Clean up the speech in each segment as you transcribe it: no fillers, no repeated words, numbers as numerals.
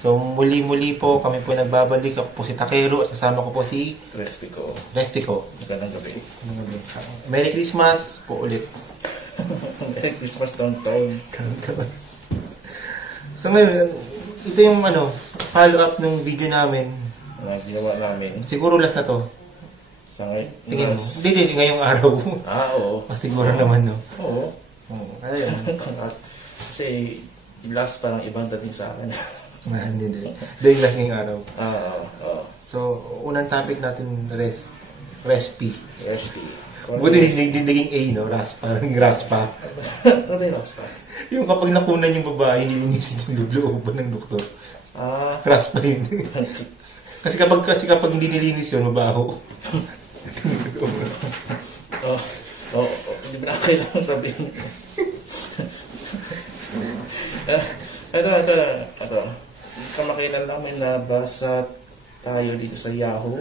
So, muli-muli po, kami po nagbabalik. Ako po si Takero at kasama ko po si Respico. Magandang gabi. Merry Christmas po ulit. Merry Christmas taon-taon. So ngayon, ito yung follow-up ng video namin. Ginawa namin. Siguro last na to. Sa ngayon? Tingin mo? Hindi, ngayong araw. Oo. Siguro naman, no? Oo. Ayun. Kasi last parang ibang dating sa akin. Hindi. Doing last ngayong araw. Oo. So, unang topic natin, recipe. Buti naging A, no? Raspa. Raspa. Ano yung raspa? Yung kapag nakunan yung babae, nilinisin yung looban ng doktor. Raspa yun. kasi kapag hindi nilinis yun, mabaho. Hindi ba na kailangan sabihin? Ito. Kamakailan lang may nabasa tayo dito sa Yahoo.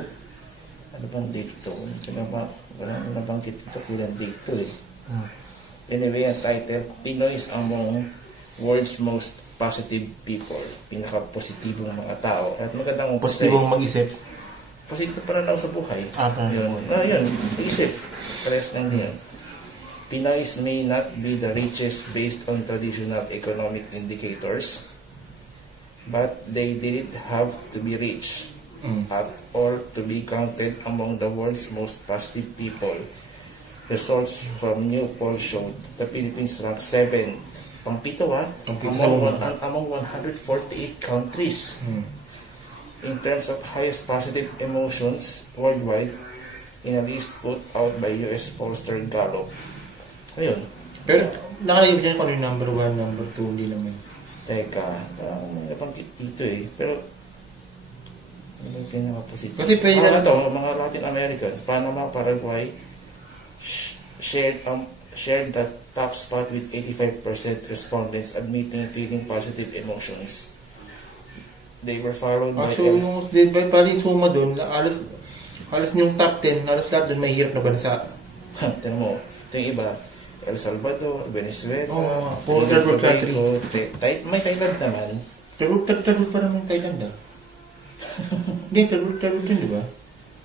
Ano bang date ito? Wala nabanggit ito. Kulang date ito eh. Anyway, ang title, Pinoy's among world's most positive people. Pinaka-positibong mga tao. At magandang positibong mag-isip. Positive pa na sa buhay. Yun. Mag-isip. Parehas lang din. Pinoy's may not be the richest based on traditional economic indicators, but they didn't have to be rich or to be counted among the world's most positive people. Results from new poll showed the Philippines ranked 7th, among 148 countries in terms of highest positive emotions worldwide in a list put out by US pollster Gallup. Ayun. Pero nakalagay dyan kung ano yung number 1, number 2, hindi naman. Teka, parang nabanggit dito eh. Pero ano yung pinaka-positive? Kasi pwede mga Latin Americans, Panama, Paraguay, shared the top spot with 85% respondents admitting feeling positive emotions. They were followed by... So, parang yung suma doon, alas yung top 10, alas lahat doon may hirap na bansa. Tignan mo, ito yung iba, El Salvador, Venezuela, third world country. May Thailand naman. Third world pa naman Thailand Hindi, third world din, di ba?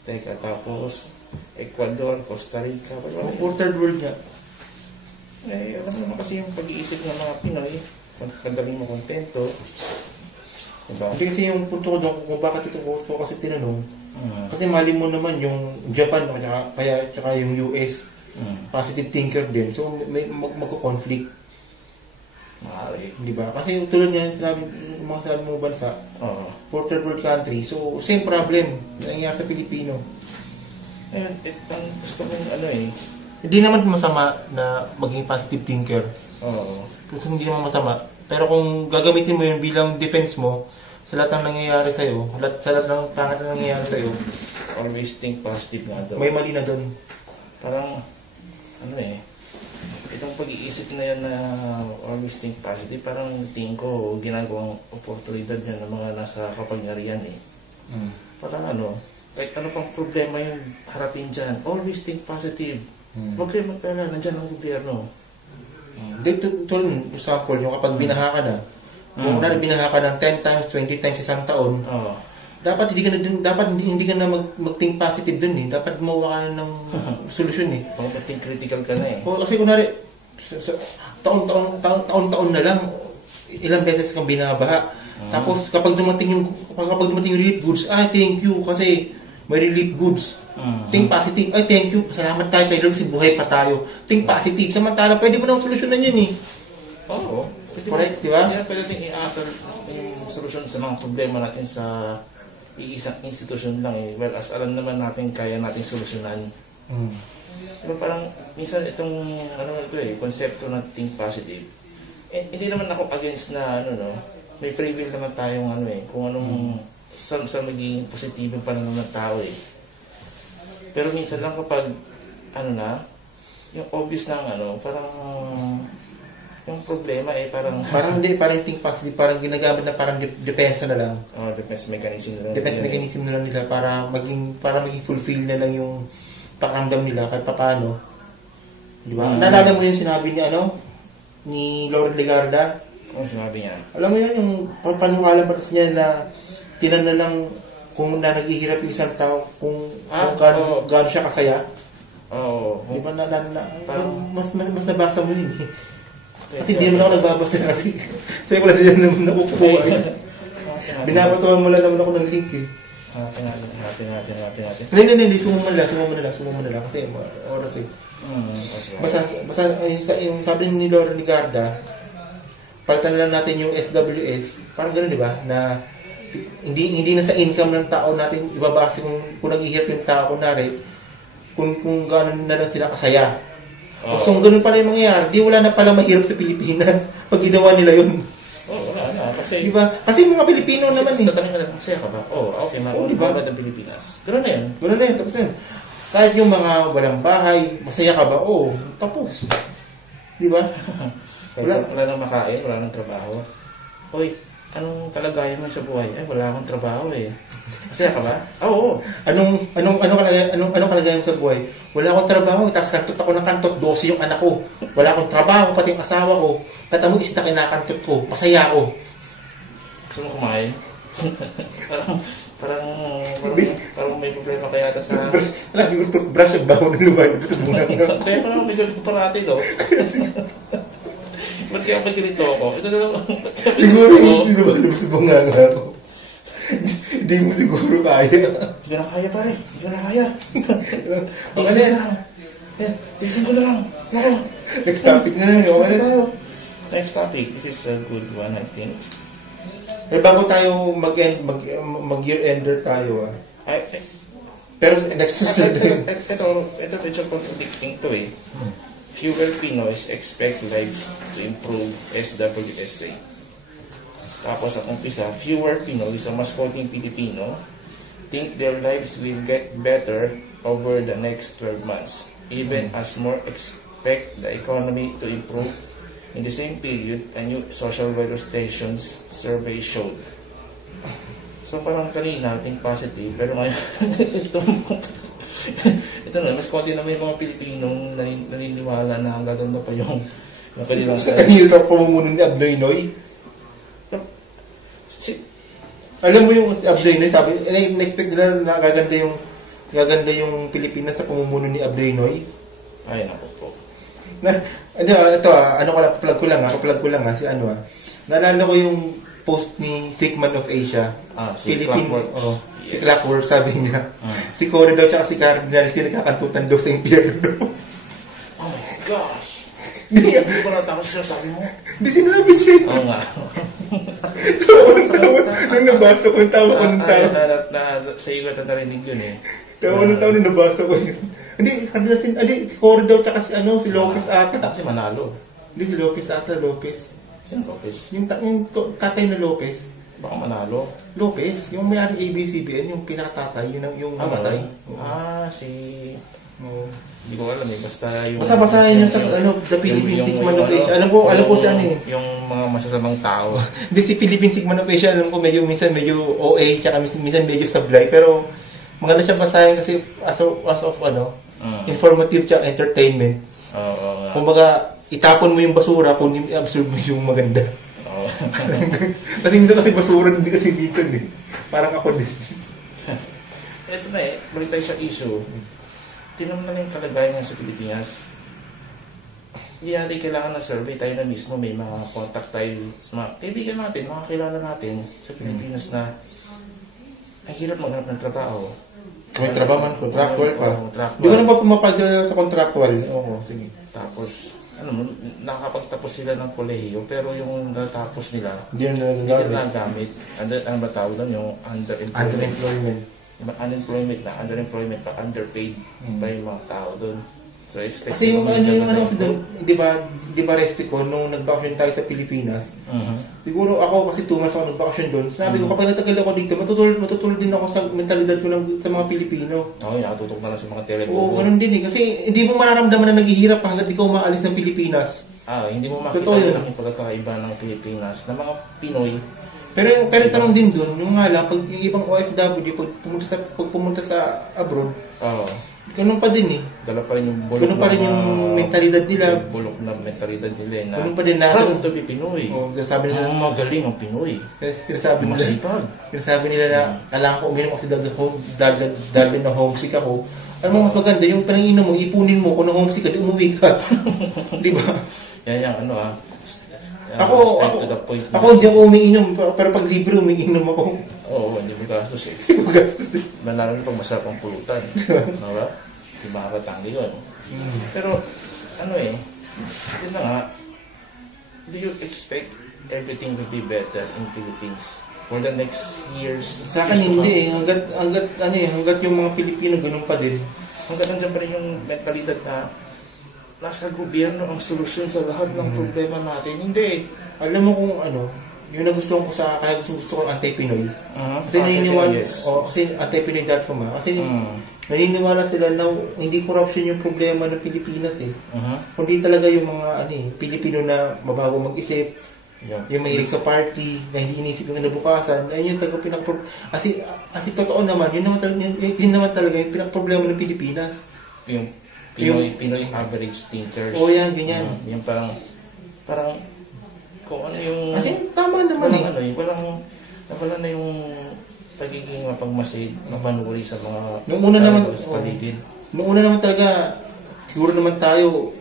Teka, tapos Ecuador, Costa Rica. Third world nga. Alam mo naman kasi yung pag-iisip ng mga Pinoy, pagdaling mo kontento. Diba? Hindi kasi yung punto ko doon kung bakit ito ko kasi tinanong. Kasi mali mo naman yung Japan, kaya yung US, positive thinker din. So, may magko-conflict. Maaari. Di ba? Kasi tulad nga yung mga sinabi mong bansa, for third world country. So, same problem na nangyayari sa Pilipino. Ang gusto kong Hindi naman masama na maging positive thinker. Kasi hindi naman masama. Pero kung gagamitin mo yun bilang defense mo, sa lahat ng nangyayari sa'yo, sa lahat ng pangat na nangyayari sa'yo, always think positive nga daw. May mali na doon. Parang, itong pag-iisip na yan na always think positive, parang tingin ko ginagawang oportunidad yan ng mga nasa kapangyarihan eh. Parang kahit ano pang problema yung harapin dyan, always think positive. Huwag kayo magpala, nandyan ang gobyerno. Tulad example, yung kapag binaha ka na, kung binaha ka ng 10 times, 20 times isang taon, dapat hindi ka na mag-think positive dun eh. Dapat gumawa ka na ng solusyon eh. Pag-think critical ka na eh. Kasi kunwari, taon-taon na lang, ilang beses kang binabaha. Tapos kapag dumating yung relief goods, thank you kasi may relief goods. Think positive. Thank you. Salamat tayo kay Lord kasi buhay pa tayo. Think positive. Samantala, pwede mo nang solusyonan yun eh. Oo. Correct, di ba? Pwede natin i-asal yung solusyon sa mga problema natin sa iisang institusyon lang eh. Well, as alam naman natin, kaya natin solusyonan. Pero parang, minsan itong, konsepto ng think positive. Hindi naman ako against na, may free will naman tayong, kung anong, sa maging positibong pananaw ng tao eh. Pero minsan lang kapag, yung obvious ng, parang, yung problema eh, parang think positive, parang ginagamit na parang depensa na lang. Defense mechanism na lang. Defense mechanism na lang nila para maging fulfill na lang yung pakiramdam nila kahit paano. Di ba? Naalala mo yung sinabi ni Lauren Legarda? Ano sinabi niya? Alam mo yun, yung panukalang patas niya na tinan na lang kung na naghihirap yung isang tao, kung gaano siya kasaya. Oo. Di ba mas nabasa mo yun eh. Kasi hindi naman ako nagbabasa kasi sa'yo ko lang din naman nakukuha eh. Binabatuhan mo lang naman ako ng link eh. Hanapin natin. Hindi, sumo mo na lang kasi oras eh. Basta yung sabi ni Laura Ligarda, palitan lang natin yung SWS, parang gano'n di ba, na hindi na sa income ng tao natin ibabase kung naghihirap yung tao, kunwari, kung gano'n na lang sila kasaya. O so, gano'n pala yung mangyayari, di wala na pala mahirap sa Pilipinas pag ginawa nila yun. Wala na. Kasi, diba? Kasi mga Pilipino naman eh. Tatanong ka na, masaya ka ba? Okay, diba? Mababa ng Pilipinas. Gano'n na yun. Tapos na yun. Kahit yung mga walang bahay, masaya ka ba? Tapos. Diba? Wala nang makain, wala nang trabaho. Hoy, anong kalagayan mo sa buhay? Wala akong trabaho eh. Masaya ka ba? Oo. Anong kalagayan mo sa buhay? Wala akong trabaho, tapos kantot ako ng kantot, 12 yung anak ko. Wala akong trabaho, pati yung asawa ko. Tatamo is na kinakantot ko, pasaya ako. Gusto mo kumain? parang may problema kaya yata sa... Lagi ko toothbrush at baho na lumayo sa bunga nga. Kaya ko naman medyo parati, no? Ba't kaya pag ganito ako? Ito na lang. Siguro yung lumalabas sa bunga nga ako. Hindi mo siguro kaya. Hindi ko na kaya, pare. Hindi ko na kaya. Tiisin ko na lang. Tiisin ko na lang. Next topic na lang. Next topic. This is a good one, I think. Bago tayo mag-year-ender tayo pero next season ito medyo contradicting to eh. Fewer Pinoys expect lives to improve SWSA. Tapos ang umpisa, fewer Pinoys, ang mas konting Pilipino, think their lives will get better over the next 12 months, even as more expect the economy to improve. In the same period, a new social weather stations survey showed. So parang kanina, think positive, pero ngayon, ito na, mas konti na may mga Pilipinong naniniwala na ang gaganda pa yung nakalilang sa... Kanina sa pamumuno ni Abnoy Noy? Alam mo yung Abnoy Noy, sabi, na-expect nila na gaganda yung Pilipinas sa pamumuno ni Abnoy Noy? Ay, naku po. Plug ko lang si naalala ko yung post ni Sigman of Asia. Si Clockworks. Yes. Si Clockworks, sabi niya. Si Cory daw tsaka si Cardinal, sila nakakantutan daw sa impyerno. Oh my gosh! Hindi ko natapos sila sabi mo. Hindi sinabi siya. Oo nga. Nung nabasa ko yung tawa ko ng tao. Sa iyo ka narinig yun eh. Tawa ng tao nung nabasa ko yun. Hindi, si Cory daw tsaka si Lopez ata. Si Manalo. Hindi, si Lopez ata, Lopez. Sino Lopez? Yung tatay na Lopez. Baka Manalo. Lopez, yung may-ari ABCBN, yung pinakatatay, yung matay? Si... Hindi ko alam eh, basta yung... Basta-basahin yung sa, the Philippine Sigman of Asia. Alam ko siya eh. Yung mga masasamang tao. Hindi, si Philippine Sigman of Asia, alam ko minsan medyo OA, tsaka minsan medyo sablay, pero maganda siya basahin kasi as of informative tsaka entertainment. Kumbaga, itapon mo yung basura kung i-absorb mo yung maganda. Kasi minsan kasi basura, hindi kasi dito eh. Parang ako din. Ito na eh, balik tayo sa issue. Tinamnan na yung kalagayan sa Pilipinas. Hindi natin kailangan ng survey, tayo na mismo may mga contact tayo sa mga kaibigan natin, mga kilala natin sa Pilipinas na ang hirap maghanap ng trabaho. May trabaho man, contractual pa. Hindi ko naman pumapag sila sa contractual. Oo, sige. Tapos, nakakapagtapos sila ng kolehiyo, pero yung natapos nila, hindi na nagamit. Ano ba tawag doon? Yung underemployment. Underemployment pa, underpaid pa yung mga tao doon. So, kasi yung kasi doon, di ba Respico, nung nagbakasyon tayo sa Pilipinas, siguro ako kasi 2 months ako nagbakasyon doon, sinabi ko, kapag natagal ako dito, matutulog din ako sa mentalidad ko sa mga Pilipino. Nakatutok na lang sa mga telepono. Oo, ganun din eh. Kasi hindi mo mararamdaman na naghihirap hanggat di ka umaalis ng Pilipinas. Hindi mo makita na yung pagkakaiba ng Pilipinas na mga Pinoy. Pero tanong din doon, yung nga lang, pag yung ibang OFW, pag pumunta sa abroad, ganun pa din eh. Dala pa rin yung bulok Ganun pa rin yung mentalidad nila. Bulok na mentalidad nila na ganun pa din na proud to be Pinoy. Sinasabi nila, magaling ang Pinoy. Masipag. Sinasabi nila na kailangan ko uminom kasi dahil na homesick ako. Alam mo mas maganda, yung pananginom mo, ipunin mo, kung na-homesick ka, di umuwi ka. Di ba? Yan, Ako hindi ako umiinom, pero pag libre umiinom ako. Oo, hindi mo gastos eh. Hindi mo gastos eh. Lalo na pag masarap ang pulutan. Diba? Di makakatanggi yun. Pero, yun na nga, do you expect everything will be better in Philippines for the next years? Sa akin hindi eh. Hanggat yung mga Pilipino ganun pa din. Hanggat nandiyan pa rin yung mentalidad na nasa gobyerno ang solusyon sa lahat ng problema natin. Hindi. Alam mo kung yung nagustuhan ko kaya gusto ko anti-Pinoy. Kasi naniniwala, kasi anti-Pinoy.com kasi naniniwala sila na hindi corruption yung problema ng Pilipinas eh. Kundi talaga yung mga Pilipino na mabago mag-isip, yung mahilig sa party, na hindi inisip yung kinabukasan, ayun yung talaga kasi totoo naman, yun naman talaga yung pinaka-problema ng Pilipinas. Pinoy average thinkers. Yan, ganyan. Yung parang kung ano yung... Kasi tama naman Wala na yung pagiging mapagmasid, mapanuri sa mga Noong una paligid. Noong una naman talaga, siguro naman tayo,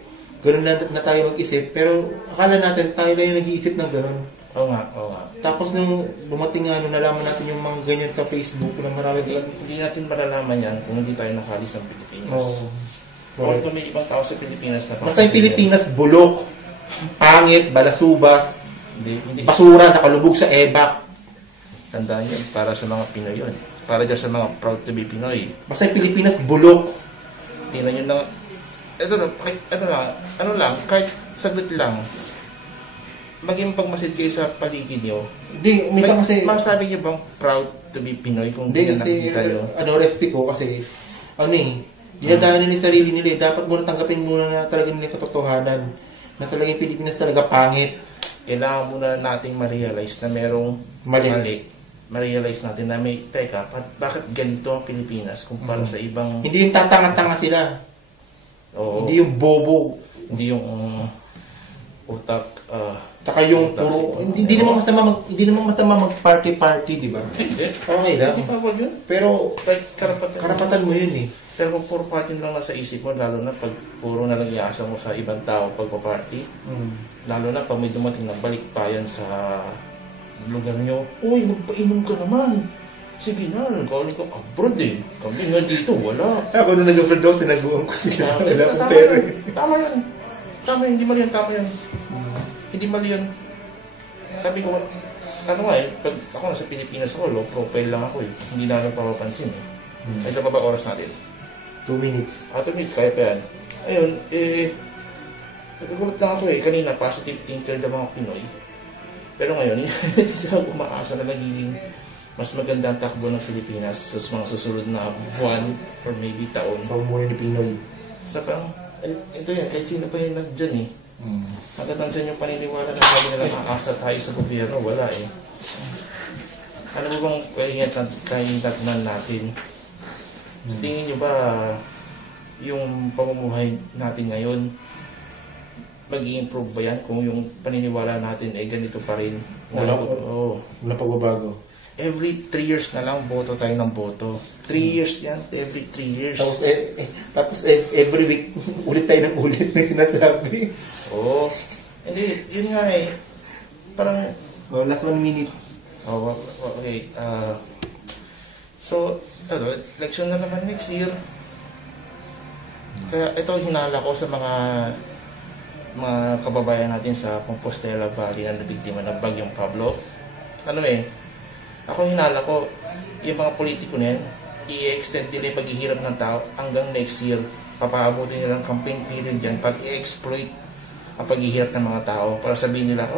gano'n na tayo mag-isip, pero akala natin tayo na yung nag-iisip ng gano'n. Oo nga. Tapos nung dumating nalaman natin yung mga ganyan sa Facebook na marami hindi natin malalaman yan kung hindi tayo nakalis ng Pilipinas. Although may ibang tao sa Pilipinas na... Basta yung Pilipinas, bulok, pangit, balasubas, hindi. basura, nakalubog sa ebak. Tandaan yun, para sa mga Pinoy yun. Para dyan sa mga proud to be Pinoy. Basta yung Pilipinas, bulok. Tingnan nyo lang. Kahit saglit lang, maging pagmasid kayo sa paligid nyo. Hindi, minsan kasi... Masabi nyo bang proud to be Pinoy kung hindi nakikita nyo? Respect ko kasi, dinadaan nila yung sarili nila. Dapat muna tanggapin muna na talaga nila katotohanan. Na talaga yung Pilipinas talaga pangit. Kailangan muna nating ma-realize na merong mali. Ma-realize natin na bakit ganito ang Pilipinas kumpara sa ibang... Hindi yung tatanga-tanga sila. Oo. Hindi yung bobo. Hindi yung utak... Taka yung puro... Hindi naman masama mag-party-party, di ba? Hindi. Okay lang. Hindi pa yun. Pero karapatan mo yun eh. Pero kung puro party lang nasa isip mo, lalo na pag puro na lang iasa mo sa ibang tao pagpa-party, lalo na pag may dumating na balikbayan sa lugar nyo, uy, magpainom ka naman. Sige na, nagkaunin ko abroad eh. Kami nga dito, wala. Ako nung nag-abroad daw, tinaguan ko sila. Tama yun. Hindi mali yan, tama yun. Hindi mali yun. Sabi ko, pag ako nasa Pilipinas ako, low profile lang ako eh. Hindi na nagpapapansin eh. Ay, ba oras natin? 2 minutes. 2 minutes, kaya pa yan. Ayun, nagulat lang ako eh. Kanina, positive thinker ng mga Pinoy. Pero ngayon, hindi sila umaasa na magiging mas maganda ang takbo ng Pilipinas sa mga susunod na buwan or maybe taon. Pamumuhay ni Pinoy. Sa parang, ito yan, kahit sino pa yun dyan eh. Hanggang nandiyan yung paniniwala na sabi nila makakasa tayo sa gobyerno, wala eh. Ano mo bang kaingatnan natin? Sa tingin nyo ba yung pamumuhay natin ngayon mag-i-improve ba yan kung yung paniniwala natin ay ganito pa rin? Wala pagbabago. Every 3 years na lang boto tayo ng boto. 3 years yan, every 3 years. Tapos every week ulit tayo ng ulit na sinasabi. Oo. Hindi, yun nga eh. Parang... last 1 minute. Okay. So, election na naman next year. Kaya ito hinala ko sa mga kababayan natin sa Compostela Valley na nabiktima ng Bagyong Pablo. Ako hinala ko, yung mga politiko na yan, i-extend nila yung paghihirap ng tao hanggang next year. Papaabutin nila ang campaign period dyan pag i-exploit ang paghihirap ng mga tao para sabihin nila,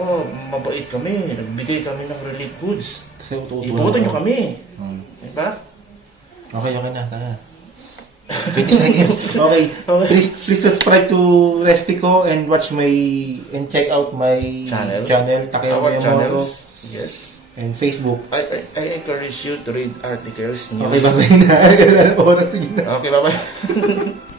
mabait kami, nagbigay kami ng relief goods. Iboto nyo kami. Diba? Okay na. Tara. 20 seconds. Okay. Please subscribe to Respico and check out my channel. Our channels. Yes. and Facebook. I encourage you to read articles, news. Okay, bye-bye na. Oras, sige na. Okay, bye-bye.